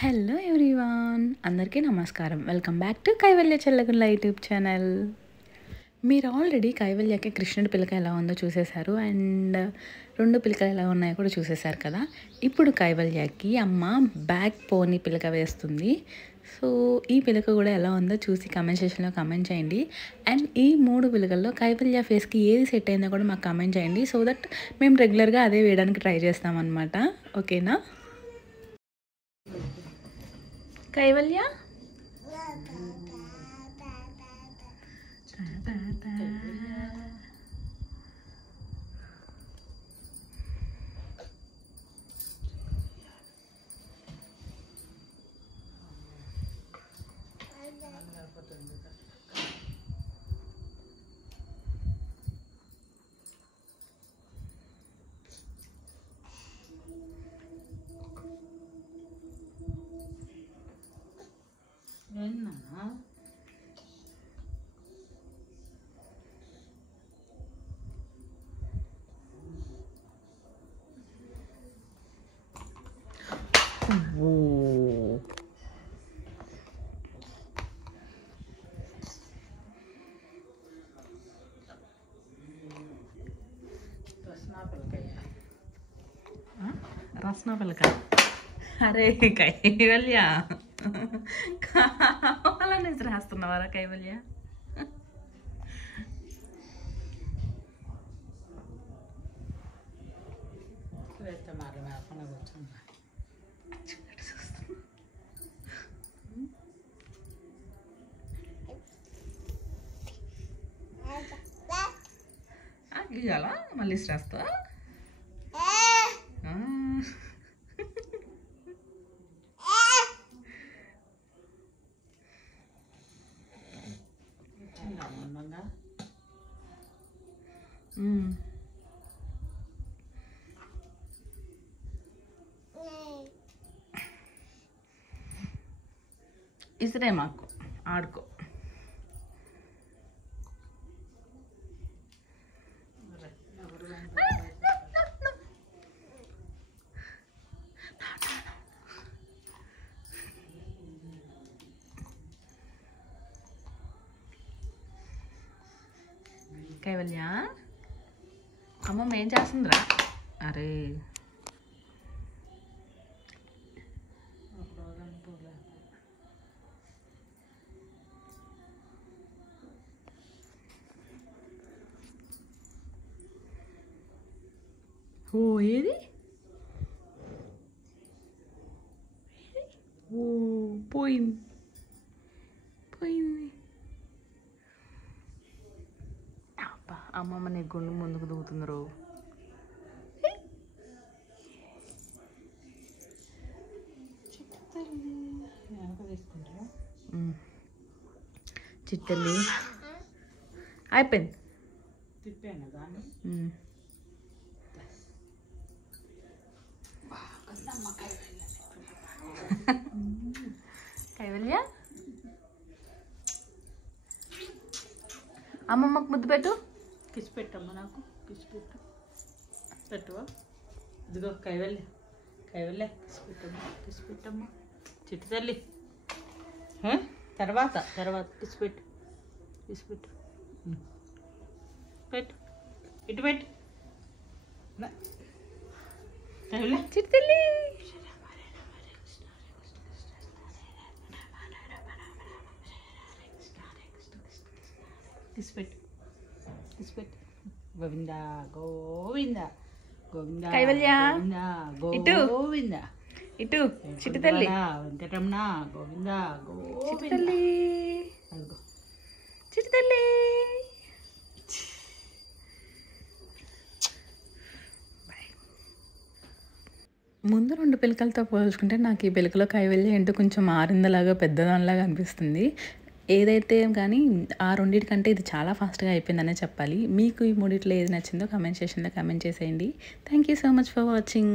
Hello everyone, అందరికీ నమస్కారం. Welcome back to Kaivalya చెల్లగుల్ల YouTube channel. మీరు ఆల్రెడీ కైవల్యకి కృష్ణుడి పిలక ఎలా ఉందో చూసేశారు అండ్ 2 పిలకలు ఎలా ఉన్నాయో కూడా చూసేశారు కదా. ఇప్పుడు కైవల్యకి అమ్మ బ్యాక్ పోనీ పిలక వేస్తుంది. సో ఈ పిలక కూడా ఎలా ఉందో చూసి కమెంట్ సెక్షన్లో కమెంట్ చేయండి. అండ్ ఈ 3 పిలకల్లో కైవల్య ఫేస్కి ఏది సెట్ అయిందో కూడా మాకు కమెంట్ చేయండి. సో దట్ మేము రెగ్యులర్గా అదే వేయడానికి ట్రై చేస్తామన్నమాట. ఓకేనా కైవల్య? రస్నా పిలక. అరే కైవల్య, కావాలని రాస్తున్నావారా కైవల్య? గీయాలా మళ్ళీ రాస్తా? ఇసరే మాకు ఆడుకో. కైవల్య, అమ్మమ్మ ఏం చేస్తుందిరా? అరే ఓ ఏది? ఓ పోయింది పోయింది. అబ్బా, అమ్మమ్మ నీ గుండు ముందుకు దూకుతుందరు. చిట్టల్లి అయిపోయింది. కైవల్య, అమ్మమ్మకు ముద్దు పెట్టు. కిసి పెట్టమ్మా, నాకు కిసి పెట్టు. పెట్టువా? ఇదిగో కైవల్య, కైవల్య కిసి పెట్టమ్మా, కిసి పెట్టమ్మా. చిట్టు తల్లి, తర్వాత కిసి పెట్టు, కిసి పెట్టు. పెట్టు, ఇటు పెట్టు. కైవల్య, చిట్టు తల్లి. కిసి పెట్టు, కిసి పెట్టు. గోవింద గోవింద గోవింద కైవల్య, గోవింద గోవింద. ఇటు చిట్టు తల్లి. వెంకటరమణ గోవింద చిట్టు తల్లి, అదిగో చిట్టు తల్లి. ముందు 2 పిలకలతో పోల్చుకుంటే నాకు ఈ పిలకలో కైవల్య ఏంటో కొంచెం ఆరిందలాగా పెద్దదానిలాగా అనిపిస్తుంది. ఏదైతే కానీ ఆ 2 కంటే ఇది చాలా ఫాస్ట్గా అయిపోయిందనే చెప్పాలి. మీకు ఈ 3 ఏది నచ్చిందో కమెంట్ సెక్షన్లో కమెంట్ చేసేయండి. Thank you so much for watching.